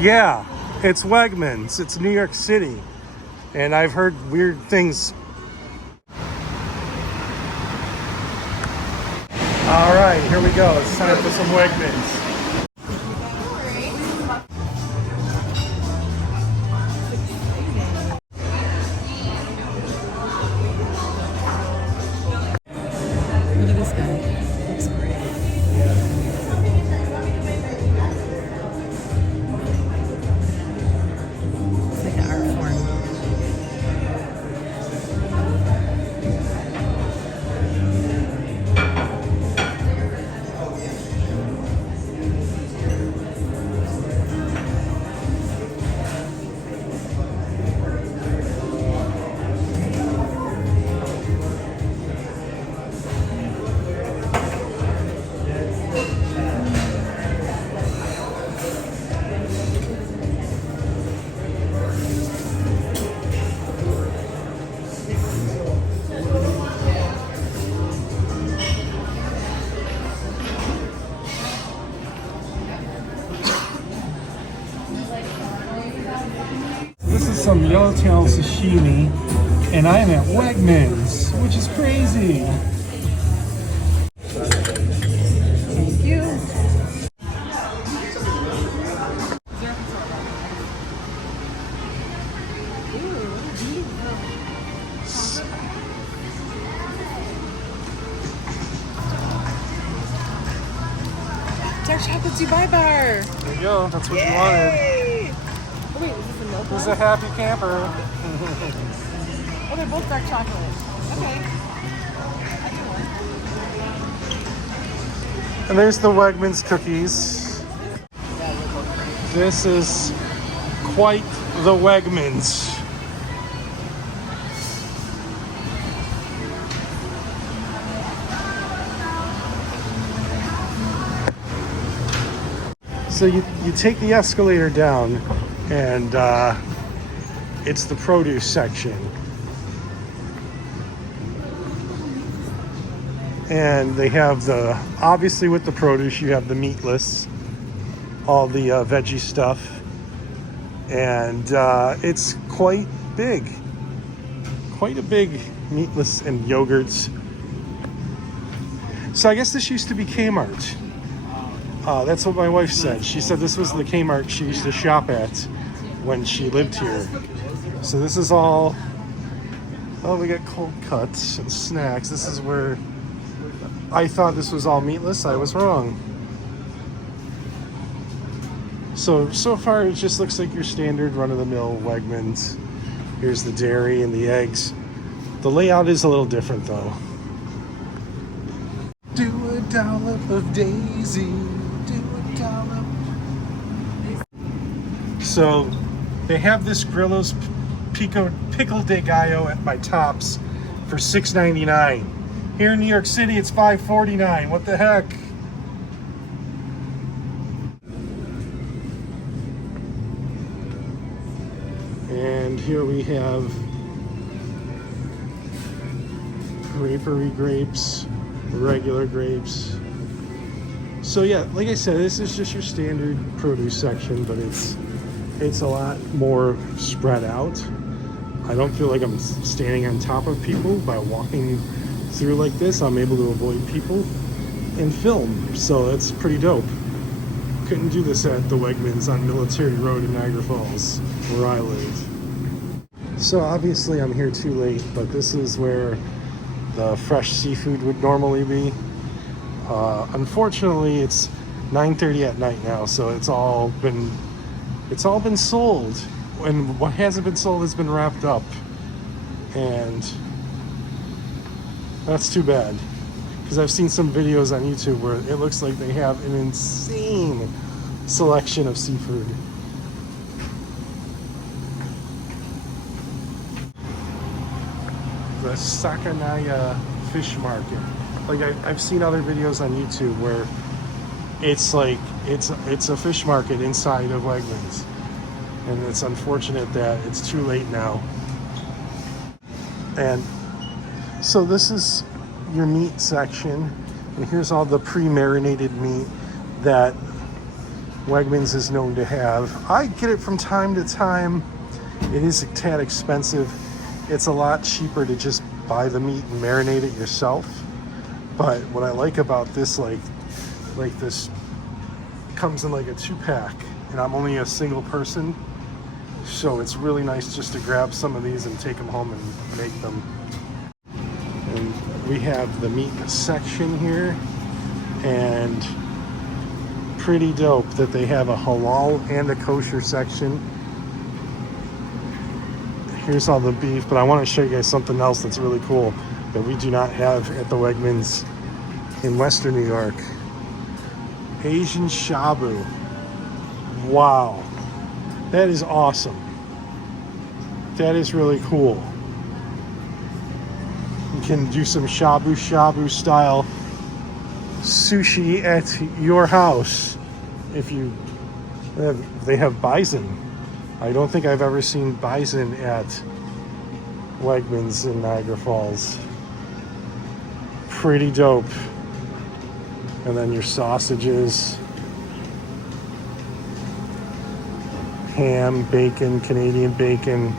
Yeah, it's Wegmans. It's New York City. And I've heard weird things. All right, here we go. It's time for some Wegmans. Look at this guy. Looks great. It's like an art form. This is some yellowtail sashimi, and I am at Wegmans, which is crazy. Thank you. It's our chocolate Dubai bar. There you go, that's what you wanted. Yay! Oh wait, is this a milk This is one? a happy camper. Oh, they're both dark chocolate. Okay. I do one. And there's the Wegmans cookies. This is quite the Wegmans. So you take the escalator down, and it's the produce section. And they have obviously with the produce, you have the meatless, all the veggie stuff. And it's quite big. Quite a big meatless and yogurts. So I guess this used to be Kmart. That's what my wife said. She said this was the Kmart she used to shop at when she lived here. So this is all, oh, we got cold cuts and snacks. This is where I thought this was all meatless. I was wrong. So far it just looks like your standard run-of-the-mill Wegmans. Here's the dairy and the eggs. The layout is a little different though. Do a dollop of Daisy. So they have this Grillo's Pickle de Gallo at my Tops for $6.99. Here in New York City, it's $5.49. What the heck? And here we have grapery grapes, regular grapes. So yeah, like I said, this is just your standard produce section, but it's a lot more spread out. I don't feel like I'm standing on top of people. By walking through like this, I'm able to avoid people and film. So that's pretty dope. Couldn't do this at the Wegmans on Military Road in Niagara Falls, where I live. So obviously I'm here too late, but this is where the fresh seafood would normally be. Unfortunately, it's 9:30 at night now, so it's all been sold, and what hasn't been sold has been wrapped up, and that's too bad, because I've seen some videos on YouTube where it looks like they have an insane selection of seafood. The Sakanaya fish market. Like I've seen other videos on YouTube where it's like it's a fish market inside of Wegmans, and it's unfortunate that it's too late now. And so this is your meat section, and here's all the pre-marinated meat that Wegmans is known to have. I get it from time to time. It is a tad expensive. It's a lot cheaper to just buy the meat and marinate it yourself. But what I like about this, like this comes in like a 2-pack, and I'm only a single person, so it's really nice just to grab some of these and take them home and make them. And we have the meat section here, and pretty dope that they have a halal and a kosher section. Here's all the beef, but I want to show you guys something else that's really cool that we do not have at the Wegmans in Western New York. Asian shabu. Wow. That is awesome. That is really cool. You can do some shabu shabu style sushi at your house. If you, they have bison. I don't think I've ever seen bison at Wegmans in Niagara Falls. Pretty dope. And then your sausages, ham, bacon, Canadian bacon.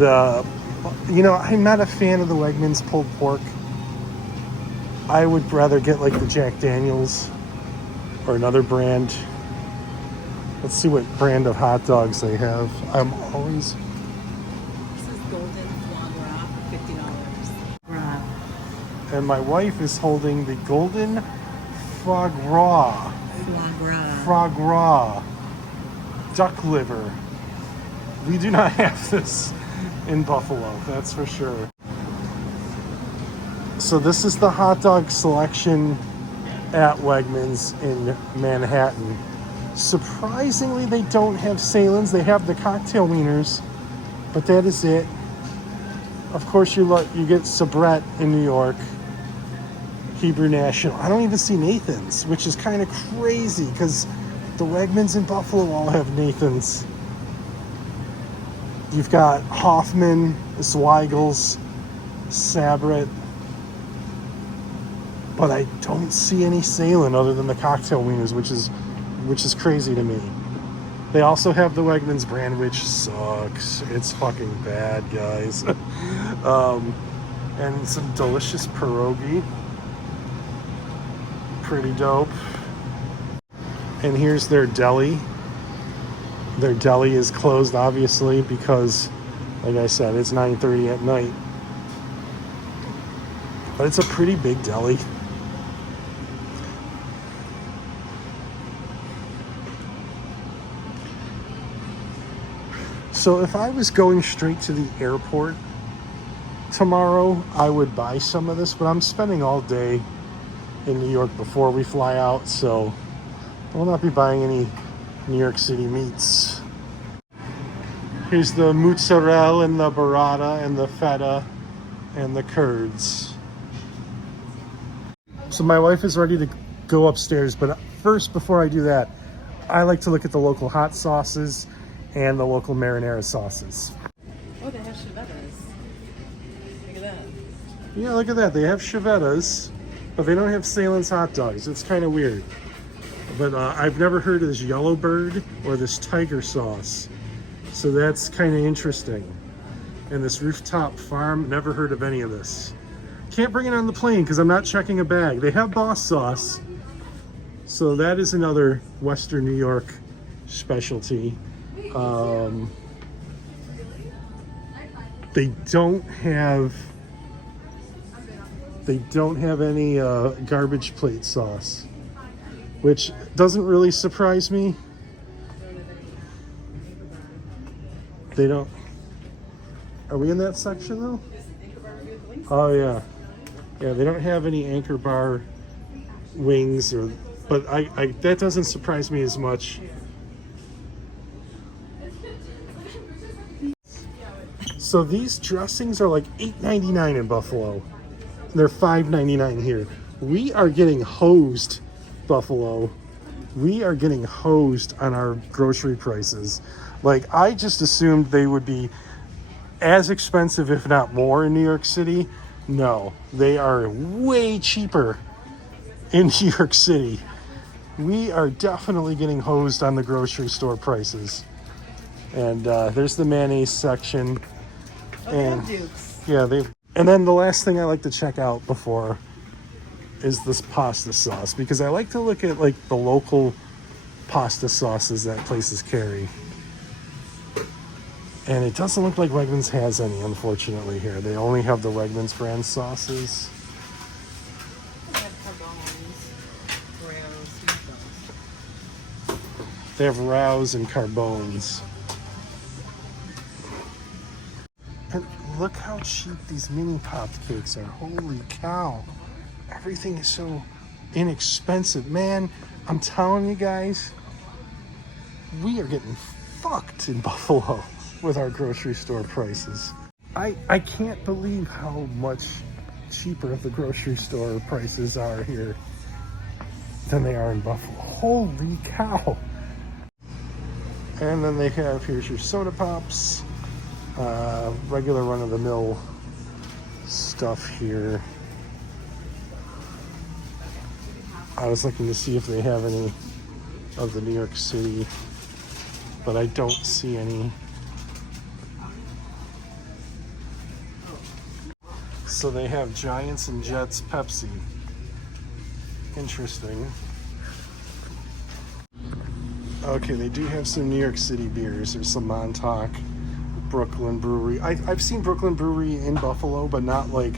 I'm not a fan of the Wegmans pulled pork. I would rather get like the Jack Daniels or another brand. Let's see what brand of hot dogs they have. I'm always... This is golden foie gras for $50. And my wife is holding the golden foie gras. Foie gras. Duck liver. We do not have this in Buffalo, that's for sure. So this is the hot dog selection at Wegmans in Manhattan. Surprisingly, they don't have Salins. They have the cocktail wieners, but that is it. Of course, you get Sabrett in New York, Hebrew National. I don't even see Nathan's, which is kind of crazy because the Wegmans in Buffalo all have Nathan's. You've got Hoffman, Zweigel's, Sabrett, but I don't see any Salin other than the cocktail wieners, which is crazy to me. They also have the Wegmans brand, which sucks. It's fucking bad, guys. And some delicious pierogi. Pretty dope. And here's their deli. Their deli is closed, obviously, because, like I said, it's 9:30 at night. But it's a pretty big deli. So if I was going straight to the airport tomorrow, I would buy some of this, but I'm spending all day in New York before we fly out, so I will not be buying any New York City meats. Here's the mozzarella and the burrata and the feta and the curds. So my wife is ready to go upstairs, but first, before I do that, I like to look at the local hot sauces and the local marinara sauces. Oh, they have chevettas. Look at that. Yeah, look at that. They have chevettas, but they don't have Salin's hot dogs. It's kind of weird. But I've never heard of this yellow bird or this tiger sauce. So that's kind of interesting. And this rooftop farm, never heard of any of this. Can't bring it on the plane because I'm not checking a bag. They have boss sauce. So that is another Western New York specialty. They don't have any garbage plate sauce, which doesn't really surprise me. They don't. Are we in that section though? Oh yeah. Yeah, they don't have any Anchor Bar wings, but I that doesn't surprise me as much. So these dressings are like $8.99 in Buffalo. They're $5.99 here. We are getting hosed, Buffalo. We are getting hosed on our grocery prices. Like, I just assumed they would be as expensive, if not more, in New York City. No, they are way cheaper in New York City. we are definitely getting hosed on the grocery store prices. And there's the mayonnaise section. And yeah, and then the last thing I like to check out before is this pasta sauce, because I like to look at like the local pasta sauces that places carry. And it doesn't look like Wegmans has any, unfortunately, here. They only have the Wegmans brand sauces. They have Rouse and Carbones. And look how cheap these mini popped cakes are. Holy cow. Everything is so inexpensive. Man, I'm telling you guys, we are getting fucked in Buffalo with our grocery store prices. I can't believe how much cheaper the grocery store prices are here than they are in Buffalo. Holy cow. And then they have, here's your soda pops, regular run-of-the-mill stuff here. I was looking to see if they have any of the New York City, but I don't see any. So they have Giants and Jets Pepsi. Interesting. Okay, they do have some New York City beers. There's some Montauk, Brooklyn Brewery. I've seen Brooklyn Brewery in Buffalo, but not like,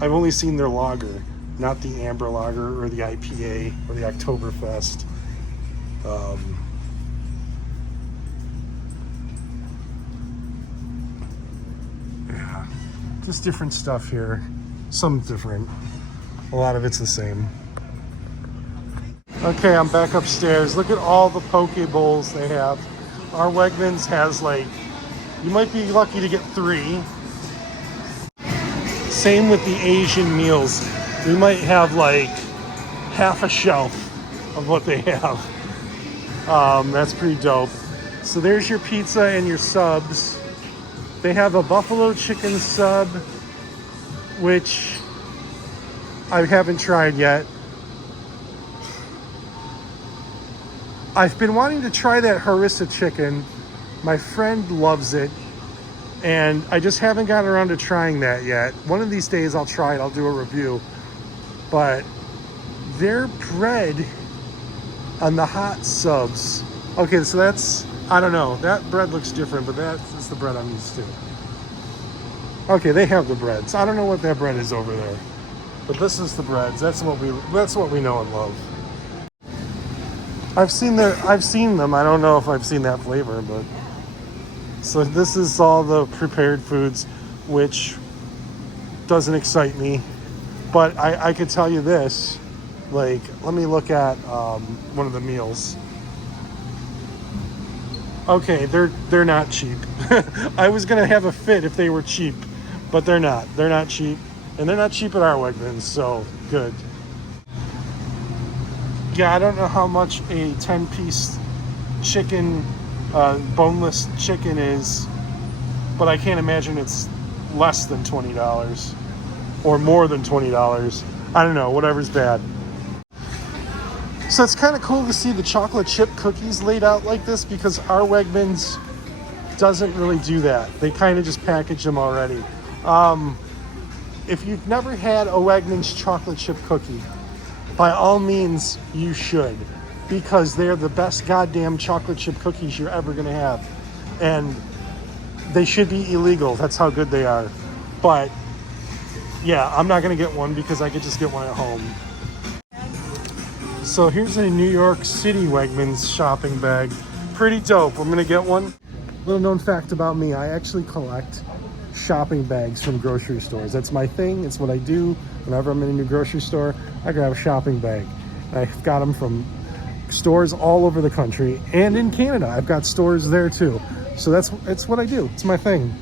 I've only seen their lager, not the Amber Lager or the IPA or the Oktoberfest. Yeah, just different stuff here. Some different. A lot of it's the same. Okay, I'm back upstairs. Look at all the poke bowls they have. Our Wegmans has like, you might be lucky to get 3. Same with the Asian meals. We might have like half a shelf of what they have. That's pretty dope. So there's your pizza and your subs. They have a buffalo chicken sub, which I haven't tried yet. I've been wanting to try that harissa chicken. My friend loves it, and I just haven't gotten around to trying that yet. One of these days I'll try it, I'll do a review. But their bread on the hot subs. Okay, so that's, I don't know, that bread looks different, but that's the bread I'm used to. Okay, they have the breads. I don't know what that bread is over there, but this is the breads. That's what we know and love. I've seen them. I don't know if I've seen that flavor, but so this is all the prepared foods, which doesn't excite me. But I could tell you this, like, let me look at one of the meals. Okay, they're not cheap. I was gonna have a fit if they were cheap, but they're not. They're not cheap, and they're not cheap at our Wegmans, so good. Yeah, I don't know how much a 10-piece chicken, boneless chicken is, but I can't imagine it's less than $20 or more than $20. I don't know, whatever's bad. So it's kind of cool to see the chocolate chip cookies laid out like this, because our Wegmans doesn't really do that. They kind of just package them already. If you've never had a Wegmans chocolate chip cookie, by all means, you should, because they're the best goddamn chocolate chip cookies you're ever going to have. And they should be illegal. That's how good they are. But yeah, I'm not going to get one because I could just get one at home. So here's a New York City Wegmans shopping bag. Pretty dope. I'm going to get one. Little known fact about me, I actually collect shopping bags from grocery stores. That's my thing. It's what I do. Whenever I'm in a new grocery store, I grab a shopping bag. I've got them from stores all over the country and in Canada. I've got stores there too. So that's what I do. It's my thing.